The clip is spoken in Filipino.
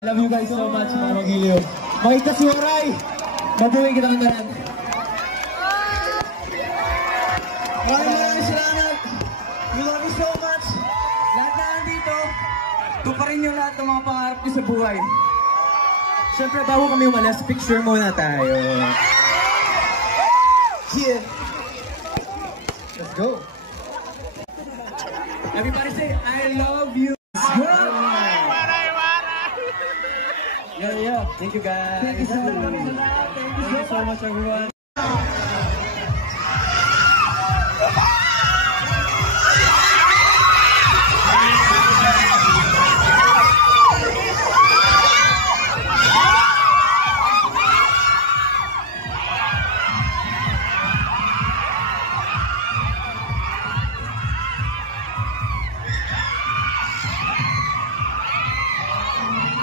Love you guys so much, mga magiliw. Makita si Oray! Mabuhay kita ng daran. Maraming salamat! We love you so much! Lahat na nandito, tuparin niyo lahat ng mga pangarap niyo sa buhay. Siyempre, bago kami umalas, picture muna tayo. Yeah! Let's go! Everybody say, I love you! Let's go! Yeah. Thank you guys. Thank you so much, everyone.